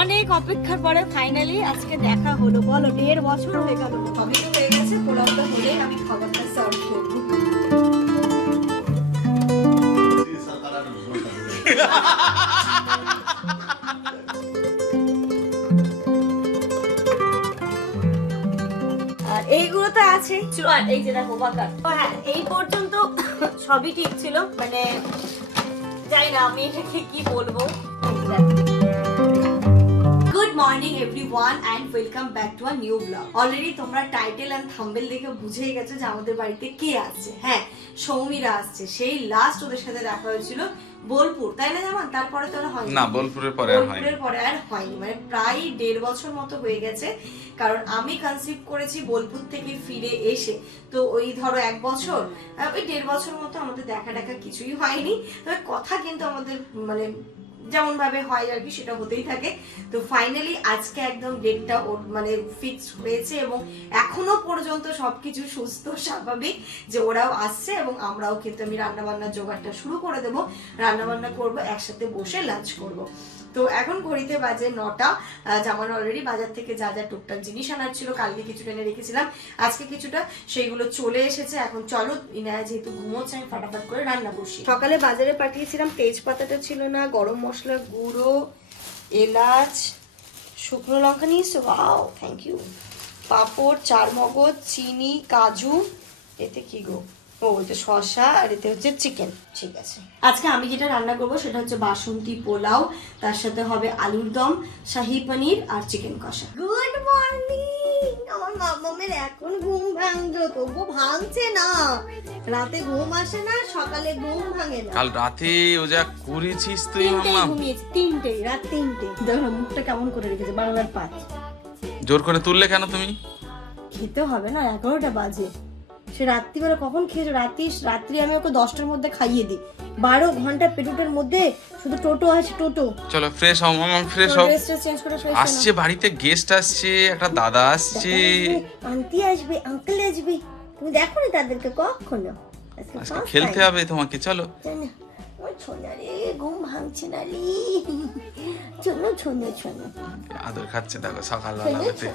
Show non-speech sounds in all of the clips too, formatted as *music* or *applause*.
অনেক অপেক্ষার পরে ফাইনালি আজকে দেখা হলো। বলো দেড় বছর হয়ে গেল। সবই তো হয়ে গেছে পোলাওটা আমি খাবারটা সার্ভ করব। আর এইগুলো তো আছে। আর এই যে দেখো বাকার হ্যাঁ এই পর্যন্ত সবই ঠিক ছিল। মানে জানি না আমি এটাকে কি বলব। Morning everyone and welcome back to a new blog already তোমরা টাইটেল অ্যান্ড থাম্বেল দেখে বুঝেই গেছো যে আমাদের বাড়িতে কে আসছে। হ্যাঁ সৌমিরা আসছে। সেই লাস্ট ওদের সাথে দেখা হয়েছিল বোলপুর তাই না জামান? তারপরে তো আর হয়নি। না বোলপুরের পরে আর হয়নি। বোলপুরের পরে আর হয়নি। মানে প্রায় দেড় বছর মতো হয়ে গেছে কারণ আমি কনসিভ করেছি বোলপুর থেকে ফিরে এসে। তো ওই ধরো এক বছর ওই দেড় বছর মতো আমাদের দেখা দেখা কিছুই হয়নি। তবে কথা কিন্তু আমাদের মানে যেমন ভাবে হয় আর কি, সেটা হতেই থাকে। তো ফাইনালি আজকে একদম ডেটটা ওর মানে ফিক্সড হয়েছে এবং এখনও পর্যন্ত সবকিছু সুস্থ, স্বাভাবিক যে ওরাও আসছে এবং আমরাও কিন্তু আমি রান্নাবান্নার জোগাড়টা শুরু করে দেবো। রান্নাবান্না করব করব একসাথে বসে লাঞ্চ করব। তো এখন ঘড়িতে বাজে নটা। জামান অলরেডি বাজার থেকে যা যা টুকটাক জিনিস আনার ছিল, কালকে কিছুটা এনে রেখেছিলাম। আজকে কিছুটা সেইগুলো চলে এসেছে। এখন চলো, ইনায়া যেহেতু ঘুমোচ্ছে, আমি ফাটাফাট করে রান্না বসি সকালে বাজারে পাঠিয়েছিলাম তেজপাতাটা ছিল না, গরম মশলা, গুঁড়ো, এলাচ, শুকনো লঙ্কা নিয়েছো? ওয়াও থ্যাংক ইউ পাঁপড় চার মগজ চিনি, কাজু, এতে কি গো? ও এটা শসা আর এতে হচ্ছে চিকেন ঠিক আছে। আজকে আমি যেটা রান্না করব সেটা হচ্ছে বাসন্তী পোলাও তার সাথে হবে আলুর দম শাহি পনির আর চিকেন কষা। গুড মর্নিং আমার মামামের এখন ঘুম ভাঙলো তবু ভাঙছে না। রাতে ঘুম আসে না সকালে ঘুম ভাঙে না। কাল রাতে ও যা করেছিস তুই তিনটেই মাম্মা। ঘুমিয়েছে তিনটে রাত তিনটে। দেখো মুখটা কেমন করে রেখেছে বাংলার পাঁচ জোর করে তুললে কেন তুমি? খেতে হবে না এগারোটা বাজে। সে রাত্রিবেলা কখন খেয়েছে? রাত্রি রাত্রি আমি ওকে দশটার মধ্যে খাইয়ে দিই। বারো ঘণ্টা পেটুটের মধ্যে শুধু টোটো আছে টোটো। চলো ফ্রেশ হও মামা ফ্রেশ হও। আসছে বাড়িতে গেস্ট আসছে একটা দাদা আসছে। আন্টি আসবে আঙ্কেল আসবে। তুমি দেখো না তাদেরকে কখনো? খেলতে হবে তোমাকে চলো। ছোনা রে ঘুম ভাঙছে না রে। শোনো শোনো শোনো আদর খাচ্ছে দেখো সকালবেলা হতে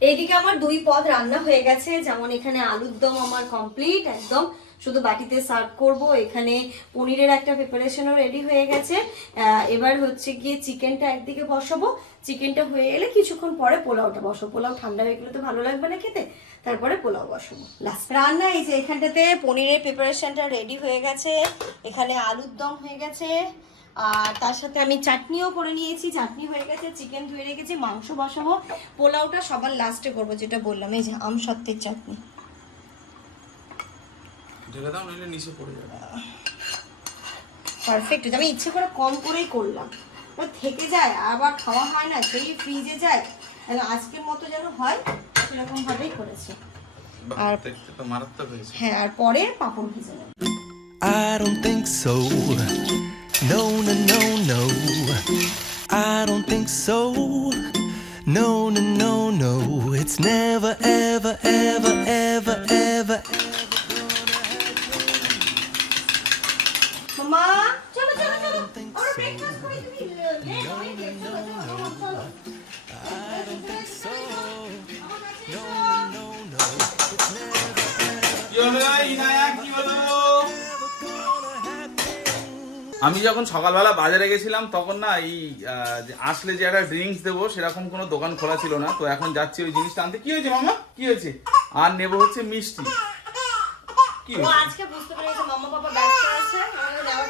এইদিকে আমার দুই পদ রান্না হয়ে গেছে। যেমন এখানে আলুর দম আমার কমপ্লিট একদম। শুধু বাটিতে সার্ভ করব। এখানে পনিরের একটা প্রিপারেশনও রেডি হয়ে গেছে। আহ, এবার হচ্ছে গিয়ে চিকেনটা একদিকে বসাবো। চিকেনটা হয়ে এলে কিছুক্ষণ পরে পোলাওটা বসো। পোলাও ঠান্ডা হয়ে গেলে তো ভালো লাগবে না খেতে। তারপরে পোলাও বসাবো লাস্ট রান্না এই যে এখানটাতে পনিরের প্রিপারেশনটা রেডি হয়ে গেছে। এখানে আলুর দম হয়ে গেছে। আর তার সাথে আমি চাটনিও করে নিয়েছি। চাটনি হয়ে গেছে চিকেন ধুয়ে রেখেছি মাংস বসাবো। পোলাওটা সবার লাস্টে করব যেটা বললাম। এই যে আম সত্যের চাটনি। পারফেক্ট আমি ইচ্ছে করে কম করেই করলাম। তো থেকে যায় আবার খাওয়া হয় না সেই ফ্রিজে যায় তাহলে আজকের মতো যেন হয় সেরকম ভাবেই করেছে আর- দেখতে তো মারাত্মক হয়েছে হ্যাঁ আর পরে পাপড় ভেজে নেব I don't think so. No, no, no, no. I don't think so. No, no, no, no. It's never, ever, ever, ever, ever. মামা আমি যখন সকালবেলা বাজারে গেছিলাম তখন না এই যে আসলে যে একটা ড্রিঙ্কস দেবো সেরকম কোনো দোকান খোলা ছিল না তো এখন যাচ্ছি ওই জিনিসটা আনতে কি হয়েছে মামা কি হয়েছে আর নেব হচ্ছে মিষ্টি কি ও আজকে বুঝতে পেরেছে মামা বাবা ব্যস্ত আছে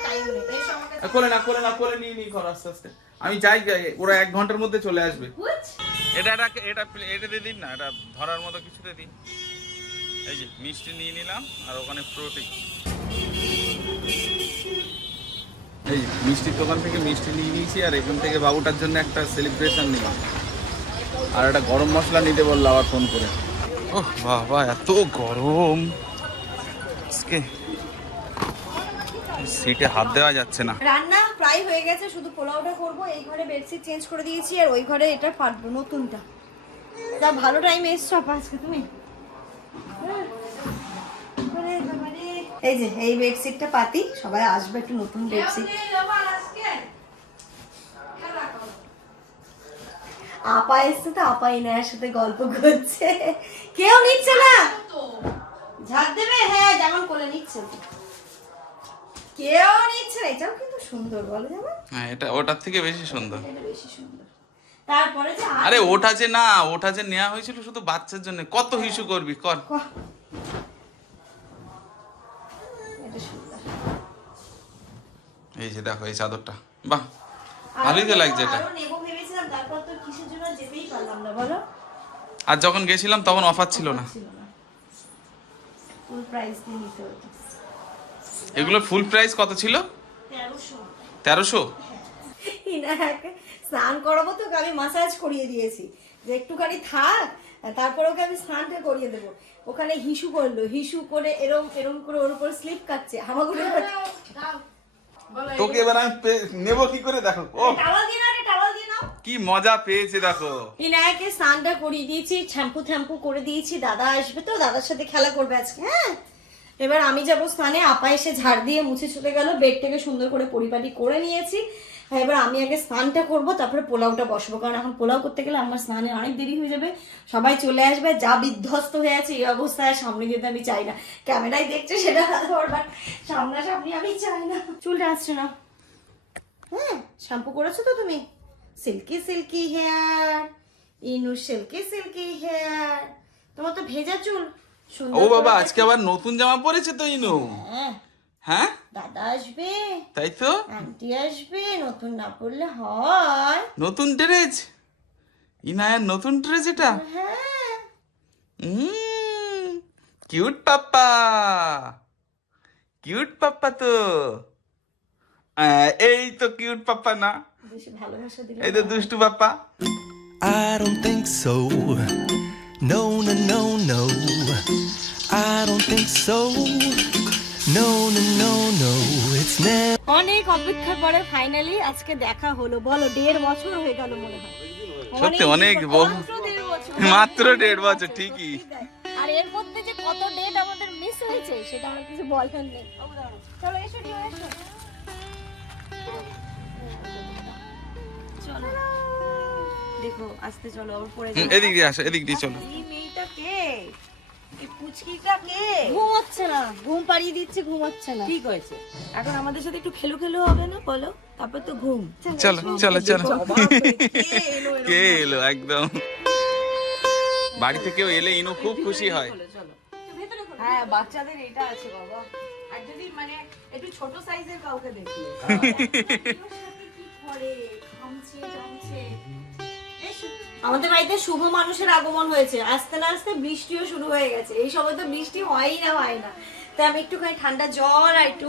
টাইম নেই কোলে না কোলে না কোলে নিয়ে নিই ঘর আস্তে আস্তে। আমি যাই যাই, ওরা এক ঘণ্টার মধ্যে চলে আসবে। এটা এটা এটা এটা দিয়ে দিন না এটা ধরার মতো কিছুতে দিন। এই যে মিষ্টি নিয়ে নিলাম আর ওখানে ফ্রুটি। এই মিষ্টির দোকান থেকে মিষ্টি নিয়ে নিয়েছি আর এখান থেকে বাবুটার জন্য একটা সেলিব্রেশন নিলাম। আর একটা গরম মশলা নিতে বলল আবার ফোন করে। ওহ বাবা এত গরম। আজকে সিটে হাত দেওয়া যাচ্ছে না। রান্না প্রায় হয়ে গেছে, শুধু পোলাওটা করব, এই ঘরে বেডশিট চেঞ্জ করে দিয়েছি, আর ওই ঘরে এটা পারব, নতুনটা। যা ভালো টাইমে এসছো আপা আজকে তুমি। এই যে, এই বেডশিটটা পাতি, সবাই আসবে একটু নতুন বেডশিট। আপা এসছে তো, আপা ইনায়ের সাথে গল্প করছে। কেউ নিচ্ছে না? ঝাড় দেবে? হ্যাঁ যেমন করে নিচ্ছে। কেউ নিচ্ছে না। এটাও কিন্তু সুন্দর বলো হ্যাঁ এটা ওটার থেকে বেশি সুন্দর। এটা বেশি সুন্দর। তারপরে যে আর- ওটা যে না ওটা যে নেওয়া হয়েছিল শুধু বাচ্চার জন্য। কত হিসু করবি কর। এই যে দেখো এই চাদরটা। বাহ ভালোই তো লাগছে এটা। আরও যখন গেছিলাম তখন অফার ছিল না। ছিল না। ফুল প্রাইস দিয়ে নিতে হতো। এগুলোর ফুল প্রাইস কত ছিল? তেরোশো। তেরোশো? স্নান করাবো তো আমি মাসাজ করিয়ে দিয়েছি। যে একটুখানি থাক তারপর ওকে আমি স্নানটা করিয়ে দেবো। ওখানে হিসু করল হিসু করে এরম এরম করে ওর উপর স্লিপ কাটছে। হামাগুড়ি তোকে এবার আমি নেব কি করে? দেখো। ও। টাওয়াল দিয়ে নাও টাওয়াল দিয়ে নাও। কি মজা পেয়েছে দেখো। ইনায়াকে স্নানটা করিয়ে দিয়েছি শ্যাম্পু থ্যাম্পু করে দিয়েছি দাদা আসবে তো দাদার সাথে খেলা করবে আজকে হ্যাঁ? এবার আমি যাব স্নানে আপা এসে ঝাড় দিয়ে মুছে চলে গেল বেডটাকে সুন্দর করে পরিপাটি করে নিয়েছি। হ্যাঁ, এবার আমি আগে স্নানটা করব তারপরে পোলাওটা বসবো কারণ এখন পোলাও করতে গেলে আমার স্নানে অনেক দেরি হয়ে যাবে। সবাই চলে আসবে যা বিধ্বস্ত হয়ে আছে এই অবস্থায় সামনে যেতে আমি চাই না। ক্যামেরায় দেখছে সেটা বাট সামনাসামনি আমি চাই না। চুলটা আসছে না। হ্যাঁ শ্যাম্পু করেছ তো তুমি? Silky silky hair Inu silky silky hair. তোমার তো ভেজা চুল। ও বাবা আজকে আবার নতুন জামা পরেছে তো ইনু? হ্যাঁ। হ্যাঁ? দাদা আসবে। তাই তো? আন্টি আসবে নতুন না পড়লে হয়। নতুন ড্রেস? ইনায়ের নতুন ড্রেস এটা? হ্যাঁ। কিউট পাপ্পা। কিউট পাপ্পা তো। এই তো কিউট পাপ্পা না। এই তো দুষ্টু পাপ্পা। I don't think so. No, no, no, no. I don't think so. No, no, no, no. It's never. অনেক অপেক্ষার পরে ফাইনালি আজকে দেখা হলো। বলো দেড় বছর হয়ে গেল মনে হয়। সত্যি অনেক মাত্র দেড় বছর। মাত্র দেড় বছর ঠিকই। আর এর মধ্যে যে কত ডেট আমাদের মিস হয়েছে সেটা আমার কিছু বলার নেই। চলো এসো ডিও এসো। চলো। দেখো আস্তে চলো আবার পড়ে এদিক দিয়ে আসো এদিক দিয়ে চলো। এই মেয়েটা কে? পুচকিটা কে ঘুমোচ্ছে না ঘুম পাড়িয়ে দিচ্ছে ঘুমোচ্ছে না ঠিক হয়েছে এখন আমাদের সাথে একটু খেলু খেলু হবে না বলো তারপর তো ঘুম চলো চলো চলো কে এলো? কে একদম বাড়িতে কেউ এলে ইনু খুব খুশি হয় হ্যাঁ বাচ্চাদের এটা আছে বাবা আর যদি মানে একটু ছোট সাইজের কাউকে দেখলে আমাদের বাড়িতে শুভ মানুষের আগমন হয়েছে। আস্তে না আস্তে বৃষ্টিও শুরু হয়ে গেছে। এই সময় তো বৃষ্টি হয়ই না, হয় না। তাই আমি একটুখানি ঠান্ডা জল আর একটু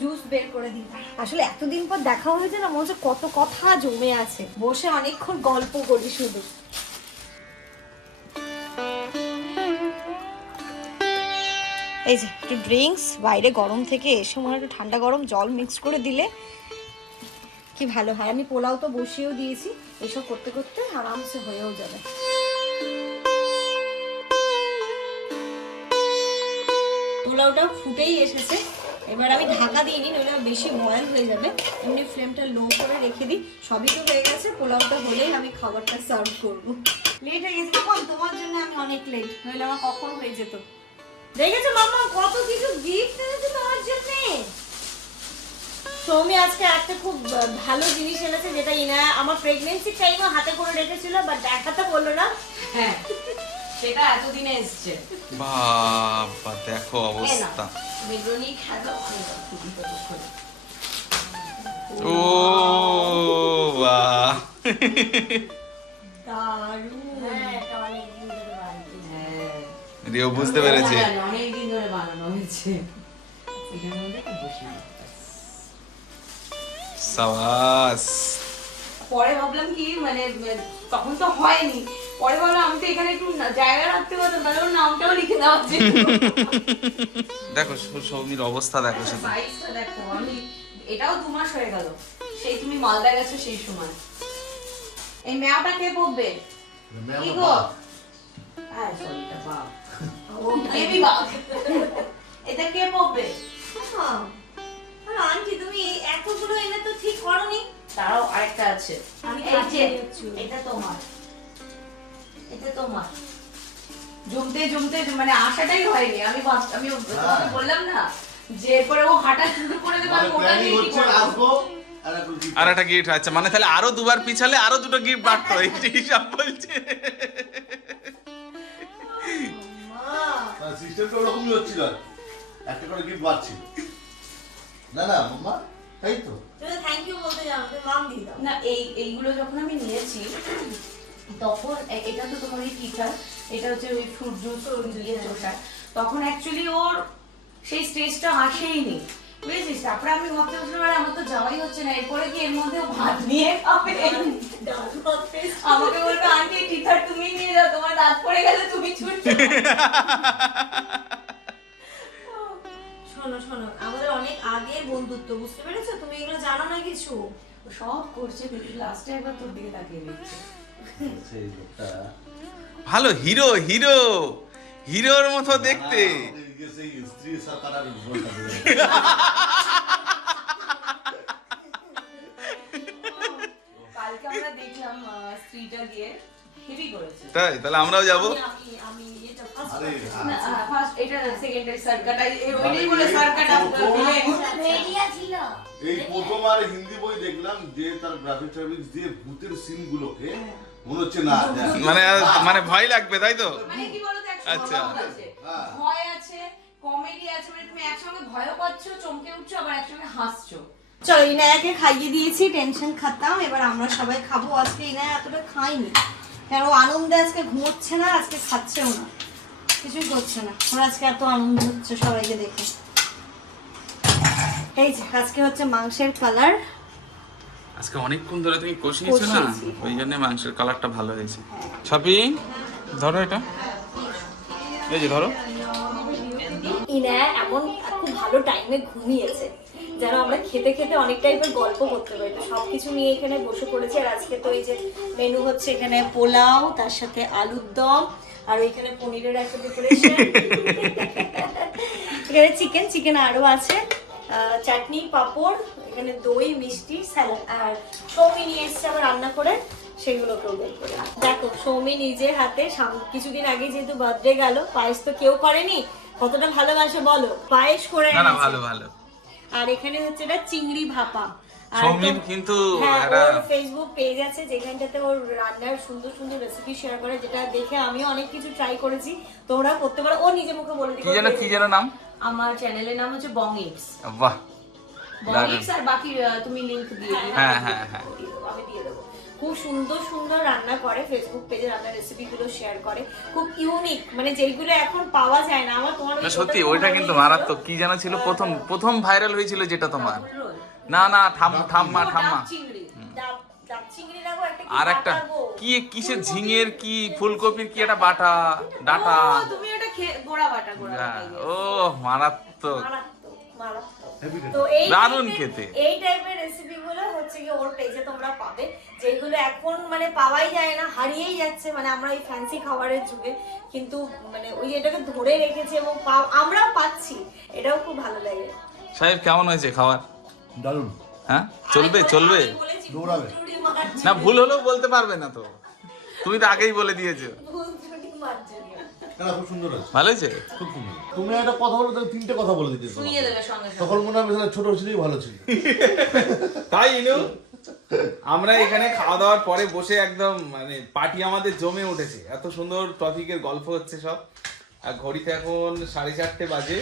জুস বের করে দিই। আসলে এতদিন পর দেখা হয়েছে না, মনে হচ্ছে কত কথা জমে আছে। বসে অনেকক্ষণ গল্প করি শুধু। এই যে, একটু ড্রিঙ্কস বাইরে গরম থেকে এসে মনে একটু ঠান্ডা গরম জল মিক্স করে দিলে কি ভালো হয়? আমি পোলাও তো বসিয়েও দিয়েছি। এসব করতে করতে আরামসে হয়েও যাবে। পোলাওটা ফুটেই এসেছে। এবার আমি ঢাকা দিইনি নইলে বেশি বয়েল হয়ে যাবে। এমনি ফ্লেমটা লো করে রেখে দিই। সবই তো হয়ে গেছে। পোলাওটা হলেই আমি খাবারটা সার্ভ করব। লেট হয়ে গেছে। কখন তোমার জন্য আমি অনেক লেট নইলে আমার কখন হয়ে যেত? দেখেছ মামা কত কিছু গিফট এনেছে তোমার জন্য? সৌমি আজকে একটা খুব ভালো জিনিস এনেছে যেটা ইনা আমার প্রেগনেন্সি টাইমে হাতে করে রেখেছিল বাট দেখাতে বলল না। হ্যাঁ সেটা এতদিনে এসছে। বাবা দেখো অবস্থা। বেগুনি খাদো ও বাহ দারুণ। হ্যাঁ এটা অনেক দিন ধরে হ্যাঁ রিও বুঝতে পেরেছে। অনেক দিন ধরে বানানো হয়েছে। মধ্যে বসে সাবাস। পরে ভাবলাম কি মানে মানে তখন তো হয়নি। পরে ভাবলাম আমি তো এখানে একটু জায়গা রাখতে পারতাম তাহলে ওর নামটাও লিখে দেওয়া যেত। দেখো সৌমির অবস্থা দেখো সাইজটা দেখো আমি এটাও দু মাস হয়ে গেল। সেই তুমি মালদা গেছো সেই সময়। এই মেয়াটা কে পড়বে কি গো? হ্যাঁ বেবি বাপ এটা কে পড়বে হ্যাঁ। ঠিক করনি তারাও আরেকটা আছে। আমি এই যে এটা তোমার এটা তোমার। জমতে জমতে মানে আশাটাই হয়নি। আমি আমি তোমাকে বললাম না যে এরপরে ও হাঁটা শুরু করে দেবে আমি ওটা প্ল্যানিং দিয়ে কি করব? আসব আর একটা গিফট আচ্ছা মানে তাহলে আরও দুবার পিছালে আরও দুটো গিফট বাড়তো এই হিসাব বলছে। সিস্টেমটা ওরকমই হচ্ছিল একটা করে গিফট পাচ্ছি না না মাম্মা তাই তো। থ্যাংক ইউ বলতে জানো মাম দিয়ে দাও না এই এইগুলো যখন আমি নিয়েছি তখন এটা তো তোমার এই টিচার এটা হচ্ছে ওই ফ্রুট জুস দিয়ে চোষা তখন অ্যাকচুয়ালি ওর সেই স্টেজটা আসেইনি। বুঝেছিস? তারপরে আমি ভাবতে বসলাম আরে আমার তো যাওয়াই হচ্ছে না। এরপরে কি এর মধ্যে ভাত নিয়ে খাবে? আমাকে বলবে আন্টি টিচার তুমি নিয়ে যাও তোমার দাঁত পড়ে গেলে তুমি ছুটছো *laughs* শোনো শোনো আমাদের অনেক আগের বন্ধুত্ব বুঝতে পেরেছ? তুমি এগুলো জানো না কিছু? সব করছে লাস্টে একবার তোর দিকে তাকিয়ে দিচ্ছে সেই লোকটা। ভালো হিরো হিরো! হিরোর মতো দেখতে। *laughs* কালকে আমরা দেখলাম স্ত্রীটা গিয়ে হেভি করেছে। তাই তাহলে আমরাও যাব? আমি- না। এটা সেকেন্ডারি সার্কাটা ওইটাই বলে সার্কাটা ভেরিয়া ছিল। এই প্রথম আর হিন্দি বই দেখলাম যে তার গ্রাফিক্স টাফিক্স দিয়ে ভূতের সিন গুলোকে মনে হচ্ছে না মানে মানে ভয় লাগবে তাই তো? মানে কি বলতো আচ্ছা। হ্যাঁ। ভয় আছে কমেডি আছে মানে তুমি একসঙ্গে ভয়ও পাচ্ছ চমকে উঠছো আবার একসঙ্গে হাসছো। চলো ইনায়াকে খাইয়ে দিয়েছি টেনশন খাতাম এবার আমরা সবাই খাব। আজকে ইনায়া এতটা খাইনি কারণ ও আনন্দে আজকে ঘুমোচ্ছে না আজকে খাচ্ছেও না। কিছুই করছে না। ওর আজকে এত আনন্দ হচ্ছে সবাইকে দেখে। এই যে আজকে হচ্ছে মাংসের কালার আজকে অনেকক্ষণ ধরে তুমি কষিয়েছো না? ওই জন্য মাংসের কালারটা ভালো হয়েছে। ছাপি ধরো এটা। এই যে ধরো। ইনায়া এমন খুব ভালো টাইমে ঘুমিয়েছে যেন আমরা খেতে খেতে অনেক টাইপের গল্প করতে পারি। তো সবকিছু নিয়ে এখানে বসে পড়েছি আর আজকে তো এই যে মেনু হচ্ছে এখানে পোলাও তার সাথে আলুর দম আর এখানে পনিরের একটা ডেকোরেশন এখানে চিকেন চিকেন আরও আছে। চাটনি পাঁপড় এখানে দই মিষ্টি স্যালাড আর সৌমি নিয়ে এসছে আবার রান্না করে। বের করে দেখো সৌমি নিজের হাতে কিছুদিন আগে যেহেতু বার্থডে গেল পায়েস তো কেউ করেনি। কতটা ভালোবাসে বলো? পায়েস করে ভালো ভালো। আর এখানে হচ্ছে এটা চিংড়ি ভাপা। তো- কিন্তু হ্যাঁ ফেসবুক পেজ আছে যেখানটাতে ওর রান্নার সুন্দর সুন্দর রেসিপি শেয়ার করে যেটা দেখে আমিও অনেক কিছু ট্রাই করেছি। তোমরা করতে পারো। ও নিজে মুখে বলে কি যেন কি যেন নাম? আমার চ্যানেলের নাম হচ্ছে বং ইটস বাহ বং। ইটস আর বাকি তুমি লিংক দিয়ে দিও। হ্যাঁ হ্যাঁ হ্যাঁ। আমি দিয়ে দেবো খুব সুন্দর সুন্দর রান্না করে ফেসবুক পেজে রান্নার রেসিপিগুলো শেয়ার করে। খুব ইউনিক মানে যেগুলো এখন পাওয়া যায় না। আমার তোমার সত্যি ওইটা কিন্তু মারাত্মক। কি যেন ছিল? প্রথম প্রথম ভাইরাল হয়েছিল যেটা তোমার। না না থাম থাম্মা কি আর একটা কি কিসের ঝিঙের কি ফুলকপির কি একটা বাটা? ডাটা। ও, তুমি ওটা খেয়ে গোড়া বাটা গোড়া ও মারাত্মক। মারাত্মক, মারাত্মক। Heavy খেতে। তো এই দারুণ খেতে। এই টাইপের রেসিপি গুলো হচ্ছে কি ওর পেজে তোমরা পাবে যেগুলো এখন মানে পাওয়াই যায় না হারিয়েই যাচ্ছে। মানে আমরা এই ফ্যান্সি খাবারের যুগে কিন্তু মানে ওই এটাকে ধরে রেখেছে এবং পা- আমরাও পাচ্ছি। এটাও খুব ভালো লাগে। সাহেব কেমন হয়েছে খাবার দারুণ। হ্যাঁ? চলবে চলবে। দৌড়াবে। না ভুল হলেও বলতে পারবে না তো। তুমি তো আগেই বলে দিয়েছ। ভুল ত্রুটি মার্জনী। কেন খুব সুন্দর আছে ভালো হয়েছে? তুমি একটা কথা বলো তিনটে কথা বলে দিতে শুনিয়ে দেবে সঙ্গে সঙ্গে। তখন মনে হবে ছোট ছিলেই ভালো ছিল। তাই ইনু? আমরা এখানে খাওয়া দাওয়ার পরে বসে একদম মানে পার্টি আমাদের জমে উঠেছে। এত সুন্দর টপিকের গল্প হচ্ছে সব। আর ঘড়িতে এখন সাড়ে চারটে বাজে।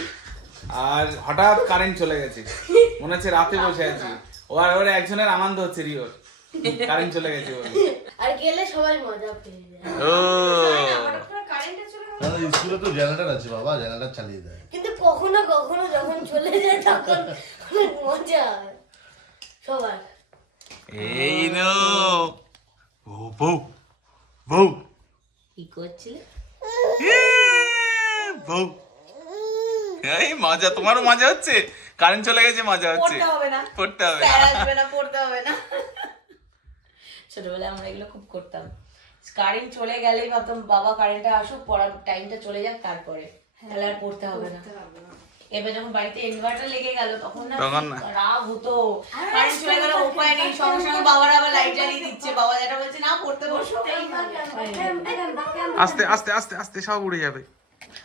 আর হঠাৎ কারেন্ট চলে গেছে। মনে হচ্ছে রাতে বসে আছি। ও আর ওর একজনের আনন্দ হচ্ছে রিওর। কারেন্ট চলে গেছে বলে। আর গেলে সবাই মজা পেয়ে যায়। ও। স্কুলে তো জেনারেটর আছে বাবা জেনারেটর চালিয়ে দেয়। কিন্তু কখনো কখনো যখন চলে যায় তখন অনেক মজা সবার। এই নো। ও বউ। বউ। কি করছিলে? এ, বউ। এই মজা তোমারও মজা হচ্ছে? কারেন্ট চলে গেছে মজা হচ্ছে। পড়তে হবে না। পড়তে হবে। আসবে না পড়তে হবে না। ছোটবেলায় আমরা এগুলো খুব করতাম। কারেন্ট চলে গেলেই ভাবতাম বাবা কারেন্টটা আসুক পড়ার টাইমটা চলে যাক তারপরে। তাহলে আর পড়তে হবে না। এবার যখন বাড়িতে ইনভার্টার লেগে গেল তখন না রাগ হতো। কারেন্ট চলে গেল উপায় নেই। সঙ্গে সঙ্গে বাবার আবার লাইট জ্বালিয়ে দিচ্ছে। বাবা যেটা বলছে না পড়তে বসো। আস্তে আস্তে আস্তে আস্তে সব উড়ে যাবে।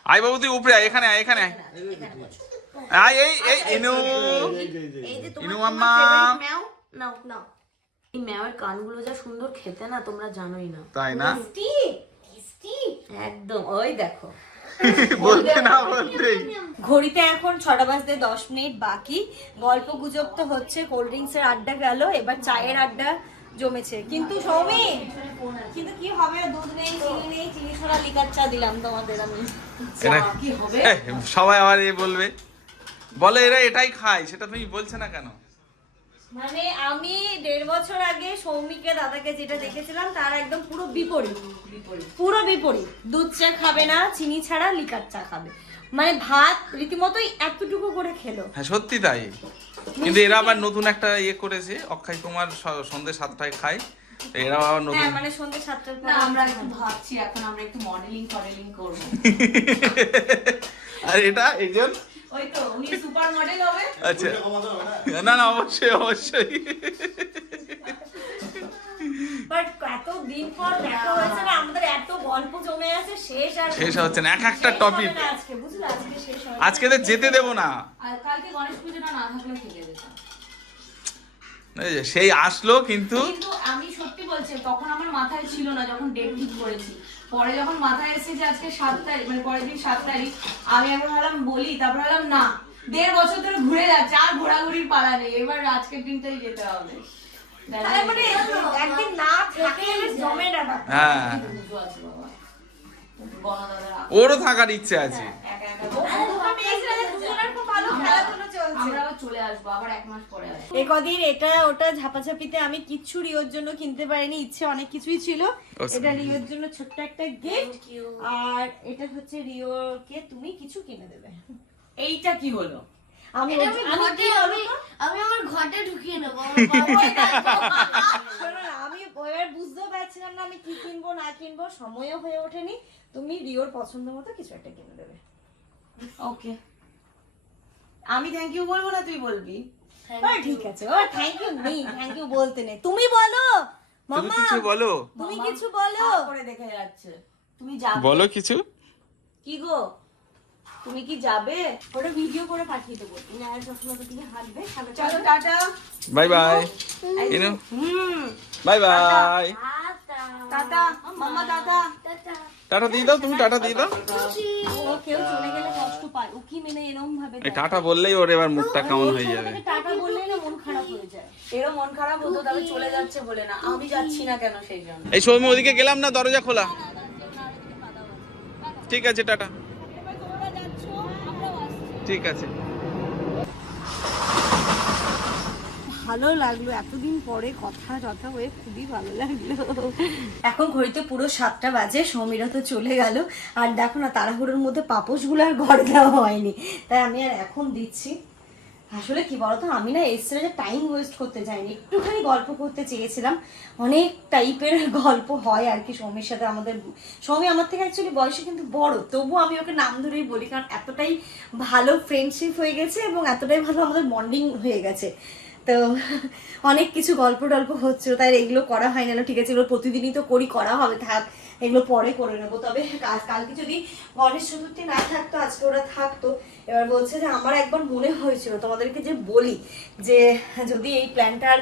আয় বাবু তুই উপরে আয় এখানে আয় এখানে আয়। আয় এই এই ইনু। ইনু। নাও নাও এই ম্যাওয়ের কানগুলো যা সুন্দর খেতে না তোমরা জানোই না। তাই না? একদম ওই দেখো। *laughs* বলতে না বলতেই। ঘড়িতে এখন ছটা বাজতে দশ মিনিট বাকি। গল্প গুজব তো হচ্ছে কোল্ড ড্রিঙ্কস এর আড্ডা গেল এবার চায়ের আড্ডা জমেছে। কিন্তু সৌমি কিন্তু কি হবে? দুধ নেই চিনি নেই চিনি ছাড়া লিকার চা দিলাম তোমাদের আমি। এটা কি হবে? সবাই আবার এ বলবে। বলে এরা এটাই খায় সেটা তুমি বলছে না কেন? মানে আমি দেড় বছর আগে সৌমিকে দাদাকে যেটা দেখেছিলাম তার একদম পুরো বিপরীত। পুরো বিপরীত। দুধ চা খাবে না চিনি ছাড়া লিকার চা খাবে। মানে ভাত রীতিমতোই এতটুকু করে খেলো। হ্যাঁ সত্যি তাই। কিন্তু এরা আবার নতুন একটা ইয়ে করেছে অক্ষয় কুমার সন্ধে সন্ধ্যে সাতটায় খায়। এরা আবার নতুন হ্যাঁ মানে সন্ধ্যে সাতটার পর আমরা একটু ভাবছি এখন আমরা একটু মডেলিং ফডেলিং করব। আর এটা একজন ওই তো উনি সুপার মডেল হবে। আচ্ছা। না না অবশ্যই অবশ্যই। বাট এত দিন পর দেখা হয়েছে না আমাদের এত গল্প জমে আছে শেষ আর শেষ হচ্ছে না। এক একটা টপিক আজকে বুঝলে? আজকে শেষ হবে আজকে তো যেতে দেবো না। কালকে গণেশ পুজোটা না থাকলে থেকে যেতাম সেই আসলো কিন্তু কিন্তু আমি সত্যি বলছি তখন আমার মাথায় ছিল না যখন ডেট ঠিক করেছি। পরে যখন মাথায় এসেছে যে আজকে সাত তারিখ মানে পরের দিন সাত তারিখ আমি একবার ভাবলাম বলি তারপর ভাবলাম না দেড় বছর ধরে ঘুরে যাচ্ছে আর ঘোরাঘুরির পালা নেই। এবার আজকের দিনটাই যেতে হবে। মানে একদিন না থাকলে জমে না ব্যাপার। হ্যাঁ। ওরও থাকার ইচ্ছে আছে। এটা ওটা ঝাপাঝাপিতে আমি কিচ্ছু রিওর জন্য কিনতে পারিনি ইচ্ছে অনেক কিছুই ছিল। এটা রিওর জন্য ছোট্ট একটা গিফট আর এটা হচ্ছে রিওকে তুমি কিছু কিনে দেবে। এইটা কি হলো? আমি আমি কি আমি আমি আমার ঘটে ঢুকিয়ে নেব *laughs* আমি এবার বুঝতেও পারছিলাম না আমি কি কিনবো না কিনবো সময়ও হয়ে ওঠেনি। তুমি রিওর পছন্দ মতো কিছু একটা কিনে দেবে। ওকে। আমি থ্যাংক ইউ বলব না তুই বলবি? ঠিক আছে। ও থ্যাংক ইউ নেই থ্যাংক ইউ বলতে নেই। তুমি বলো মামা কিছু বলো? তুমি কিছু বলো। করে দেখে যাচ্ছে। তুমি যাবে? বলো কিছু? কি গো? তুমি কি যাবে? ওটা ভিডিও করে পাঠিয়ে দেবো। তুমি আর হাঁটবে চলো tata. Bye bye. Inu? Bye bye. Tata. Mamma tata tata. Tata দিয়ে দাও তুমি টাটা দিয়ে দাও। ও কেউ চলে গেলে কষ্ট পায়। ও কি মেনে এরকম ভাবে টাটা বললেই ওর এবার মুখটা কেমন হয়ে যাবে। টাকা বললেই না মন খারাপ হয়ে যায়। এরও মন খারাপ হতো তবে চলে যাচ্ছে বলে না। আমি যাচ্ছি না কেন সেই জন্য? এই সৌম্য ওদিকে গেলাম না? দরজা খোলা। ঠিক আছে টাটা। ঠিক আছে। ভালো লাগল এতদিন পরে কথা টথা হয়ে খুবই ভালো লাগল। এখন ঘড়িতে পুরো সাতটা বাজে সমীরা তো চলে গেল। আর দেখো না তাড়াহুড়োর মধ্যে পাপোশগুলো আর ঘর দেওয়া হয়নি। তাই আমি আর এখন দিচ্ছি। আসলে কি বলতো, আমি না এসে যে টাইম ওয়েস্ট করতে চাইনি। একটুখানি গল্প করতে চেয়েছিলাম। অনেক টাইপের গল্প হয় আর কি সৌমির সাথে আমাদের। সৌমি আমার থেকে অ্যাকচুয়ালি বয়সে কিন্তু বড়, তবুও আমি ওকে নাম ধরেই বলি কারণ এতটাই ভালো ফ্রেন্ডশিপ হয়ে গেছে এবং এতটাই ভালো আমাদের বন্ডিং হয়ে গেছে। তো অনেক কিছু গল্প টল্প হচ্ছিল, তাই এগুলো করা হয় না ঠিক আছে, এগুলো প্রতিদিনই তো করি, করা হবে, থাক। এগুলো পরে করে নেব। তবে কালকে যদি গণেশ চতুর্থী না থাকতো আজকে ওরা থাকতো এবার বলছে যে আমার একবার মনে হয়েছিল তোমাদেরকে যে বলি যে যদি এই প্ল্যানটার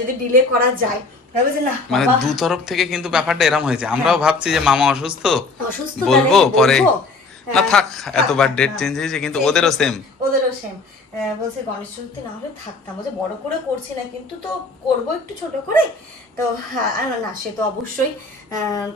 যদি ডিলে করা যায় মানে দু তরফ থেকে কিন্তু ব্যাপারটা এরম হয়েছে। আমরাও ভাবছি যে মামা অসুস্থ বলব পরে। না হ্যাঁ, থাক এতবার ডেট হ্যাঁ। চেঞ্জ হয়েছে কিন্তু ওদেরও সেম ওদেরও সেম বলছে গণেশ চতুর্থী না হলে থাকতাম। বলছে বড় করে করছি না কিন্তু তো করব একটু ছোট করে। তো হ্যাঁ, না সে তো অবশ্যই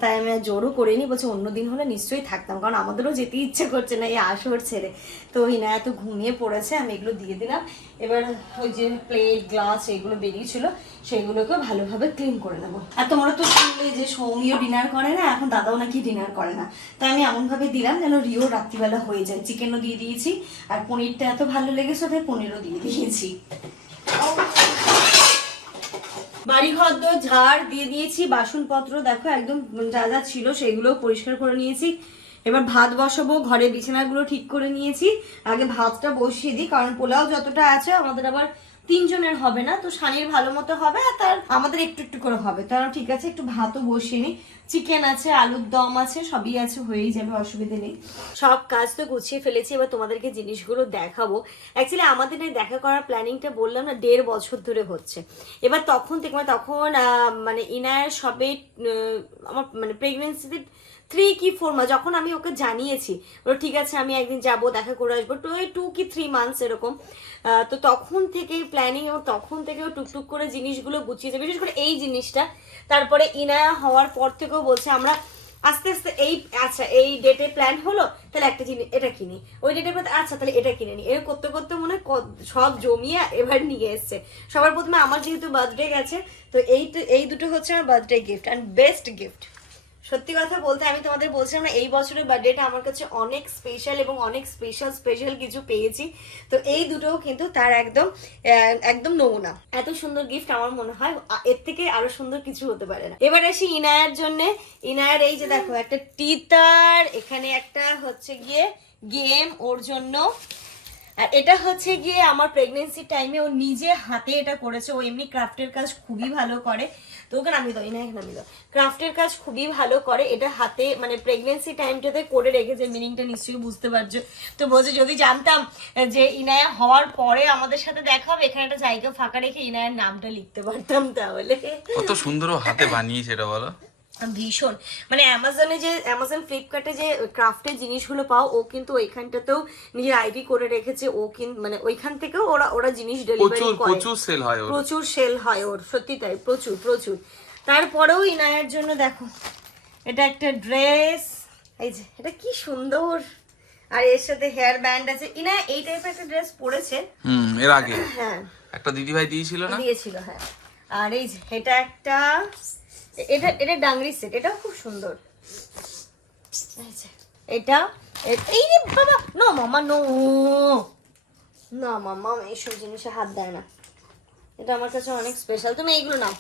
তাই আমি জোরও করিনি। বলছে অন্য দিন হলে নিশ্চয়ই থাকতাম কারণ আমাদেরও যেতে ইচ্ছে করছে না এই আসর ছেড়ে। তো হিনা এত ঘুমিয়ে পড়েছে আমি এগুলো দিয়ে দিলাম। এবার ওই যে প্লেট গ্লাস এগুলো বেরিয়েছিল সেগুলোকে ভালোভাবে ক্লিন করে নেব। আর তোমরা তো শুনলে যে সৌমিও ডিনার করে না এখন দাদাও নাকি ডিনার করে না। তাই আমি এমনভাবে দিলাম যেন রিও রাত্রিবেলা হয়ে যায়। চিকেনও দিয়ে দিয়েছি আর পনিরটা এত ভালো লেগেছে তাই পনেরো দিয়ে দিয়েছি। বাড়ি ঘর ঝাড় দিয়ে দিয়েছি, বাসনপত্র, দেখো একদম যা যা ছিল সেগুলো পরিষ্কার করে নিয়েছি। এবার ভাত বসাবো ঘরে বিছানাগুলো ঠিক করে নিয়েছি। আগে ভাতটা বসিয়ে দিই, কারণ পোলাও যতটা আছে আমাদের আবার তিনজনের হবে না, তো সানির ভালো মতো হবে আর তার আমাদের একটু একটু করে হবে। তার ঠিক আছে, একটু ভাতও বসিয়ে নিই চিকেন আছে, আলুর দম আছে, সবই আছে, হয়েই যাবে, অসুবিধে নেই। সব কাজ তো গুছিয়ে ফেলেছি, এবার তোমাদেরকে জিনিসগুলো দেখাবো। অ্যাকচুয়ালি আমাদের এই দেখা করার প্ল্যানিংটা বললাম না, দেড় বছর ধরে হচ্ছে। এবার তখন থেকে মানে তখন মানে ইনায়ের সবে আমার মানে প্রেগনেন্সিতে থ্রি কি ফোর মাস যখন আমি ওকে জানিয়েছি, বলো, ঠিক আছে, আমি একদিন যাব, দেখা করে আসব। টু টু কি থ্রি মান্থস এরকম। তো তখন থেকে প্ল্যানিং এবং তখন থেকেও টুকটুক করে জিনিসগুলো গুছিয়েছে, বিশেষ করে এই জিনিসটা। তারপরে ইনায়া হওয়ার পর থেকেও বলছে, আমরা আস্তে আস্তে এই আচ্ছা এই ডেটে প্ল্যান হলো, তাহলে একটা জিনিস, এটা কিনি। ওই ডেটে আচ্ছা তাহলে এটা কিনে নি। এর করতে করতে মনে হয় সব জমিয়ে এবার নিয়ে এসছে। সবার প্রথমে আমার যেহেতু বার্থডে গেছে, তো এই তো- এই দুটো হচ্ছে আমার birthday gift and best gift সত্যি কথা বলতে আমি তোমাদের বলছিলাম না, এই বছরের বার্থডেটা আমার কাছে অনেক স্পেশাল এবং অনেক স্পেশাল স্পেশাল কিছু পেয়েছি। তো এই দুটোও কিন্তু তার একদম একদম নমুনা। এত সুন্দর গিফট আমার মনে হয় এর থেকে আরও সুন্দর কিছু হতে পারে না। এবার আসি ইনায়ার জন্য। ইনায়ার এই যে দেখো, একটা টিতার এখানে একটা হচ্ছে গিয়ে গেম ওর জন্য এটা হচ্ছে গিয়ে আমার প্রেগনেন্সি টাইমে ও নিজে হাতে এটা করেছে। ও এমনি ক্রাফটের কাজ খুবই ভালো করে। তো ওকে নামিয়ে দাও ইনায় নামিয়ে দাও। ক্রাফটের কাজ খুবই ভালো করে। এটা হাতে মানে প্রেগনেন্সি টাইমটাতে করে রেখেছে। মিনিংটা নিশ্চয়ই বুঝতে পারছ। তো বলছে, যদি জানতাম যে ইনায়া হওয়ার পরে আমাদের সাথে দেখা হবে, এখানে একটা জায়গা ফাঁকা রেখে ইনায়ের নামটা লিখতে পারতাম তাহলে। কত সুন্দর হাতে বানিয়েছে এটা, বলো। ভীষণ। মানে অ্যামাজনে যে অ্যামাজন ফ্লিপকার্টে যে ক্রাফটের জিনিসগুলো পাও ও কিন্তু ওইখানটাতেও নিজের আইডি করে রেখেছে। ও কিন্তু মানে ওইখান থেকেও ওরা ওরা জিনিস ডেলিভারি প্রচুর করে। প্রচুর সেল হয় ওর। প্রচুর সেল হয় ওর সত্যি তাই প্রচুর প্রচুর। তারপরেও ইনায়ের জন্য দেখো এটা একটা ড্রেস এই যে এটা কি সুন্দর। আর এর সাথে হেয়ার ব্যান্ড আছে। ইনা এই টাইপের একটা ড্রেস পরেছে। হুম এর আগে? হ্যাঁ। একটা দিদিভাই দিয়েছিল না? দিয়েছিল হ্যাঁ। আর এই যে এটা একটা এটা এটা ডাংরি সেট এটাও খুব সুন্দর। এটা এই বাবা নো মামা নো না মামা এইসব জিনিসে হাত দেয় না। এটা আমার কাছে অনেক স্পেশাল তুমি এইগুলো নাও।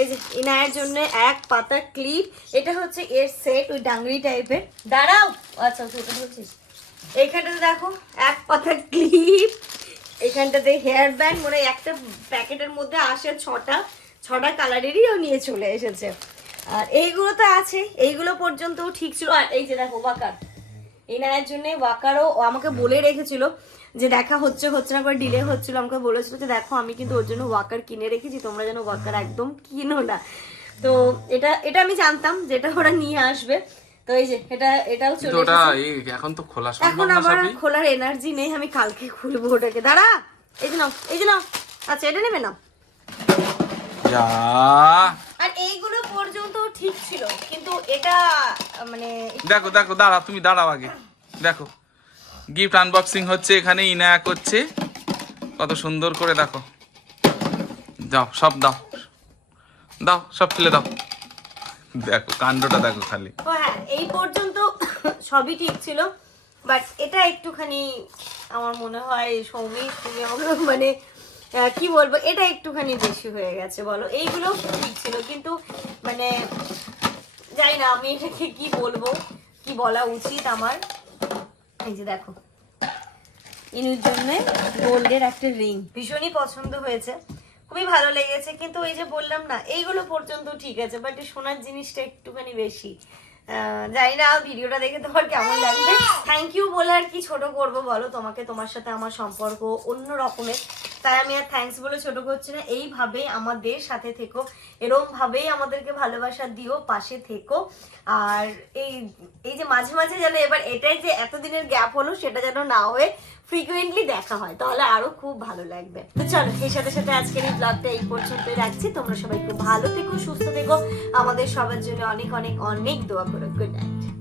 এই যে ইনায়ের জন্য এক পাতা ক্লিপ এটা হচ্ছে এর সেট ওই ডাংরি টাইপের দাঁড়াও। আচ্ছা আচ্ছা, এটা বলছিস এইখানটাতে দেখো এক পাতা ক্লিপ। এখানটাতে হেয়ার ব্যান্ড মানে একটা প্যাকেটের মধ্যে আসে ছটা। ছটা কালারেরই ও নিয়ে চলে এসেছে। আর এইগুলো তো আছে এইগুলো পর্যন্তও ঠিক ছিল। আর এই যে দেখো ওয়াকার। এই এনায়ের জন্য ওয়াকারও আমাকে বলে রেখেছিল যে দেখা হচ্ছে হচ্ছে না করে ডিলে হচ্ছিল আমাকে বলেছিল যে দেখো আমি কিন্তু ওর জন্য ওয়াকার কিনে রেখেছি তোমরা যেন ওয়াকার একদম কিনো না। তো এটা এটা আমি জানতাম যেটা ওরা নিয়ে আসবে। তো এই যে এটা এটাও চলে ওটা এখন তো খোলা সম্ভব এখন খোলার এনার্জি নেই আমি কালকে খুলবো ওটাকে। দাঁড়া এই যে নাও এই যে নাও। আচ্ছা এটা নেবে না যা। আর এইগুলো পর্যন্ত ঠিক ছিল কিন্তু এটা মানে দেখো দেখো দাঁড়া তুমি দাঁড়াও আগে। দেখো গিফট আনবক্সিং হচ্ছে এখানে ইনায়া করছে কত সুন্দর করে দেখো। দাও সব দাও। দাও সব ফেলে দাও। দেখো কাণ্ডটা দেখো খালি। হ্যাঁ এই পর্যন্ত সবই ঠিক ছিল বাট এটা একটুখানি আমার মনে হয় সৌমি তুমি মানে কি বলব, এটা একটুখানি বেশি হয়ে গেছে, বলো। এইগুলো ঠিক ছিল, কিন্তু মানে জানি না আমি এটাকে কি বলব, কি বলা উচিত আমার। এই যে দেখো ইনুর জন্য গোল্ডের একটা রিং ভীষণই পছন্দ হয়েছে, খুবই ভালো লেগেছে, কিন্তু ওই যে বললাম না, এইগুলো পর্যন্ত ঠিক আছে বাট সোনার জিনিসটা একটুখানি বেশি। জানি না, ভিডিওটা দেখে তোমার কেমন লাগবে। থ্যাংক ইউ বলে আর কি ছোট করব, বলো। তোমাকে তোমার সাথে আমার সম্পর্ক অন্য রকমের তাই আমি আর থ্যাঙ্কস বলে ছোট করছি না। এইভাবেই আমাদের সাথে থেকো। এরম ভাবেই আমাদেরকে ভালোবাসা দিও, পাশে থেকো। আর এই এই যে মাঝে মাঝে যেন এবার এটাই যে এতদিনের গ্যাপ হলো, সেটা যেন না হয়ে ফ্রিকুয়েন্টলি দেখা হয়, তাহলে আরও খুব ভালো লাগবে। তো চলো এই সাথে সাথে আজকের এই ব্লগটা এই পর্যন্তই রাখছি। তোমরা সবাই খুব ভালো থেকো, সুস্থ থেকো। আমাদের সবার জন্য অনেক অনেক অনেক দোয়া করো। Good night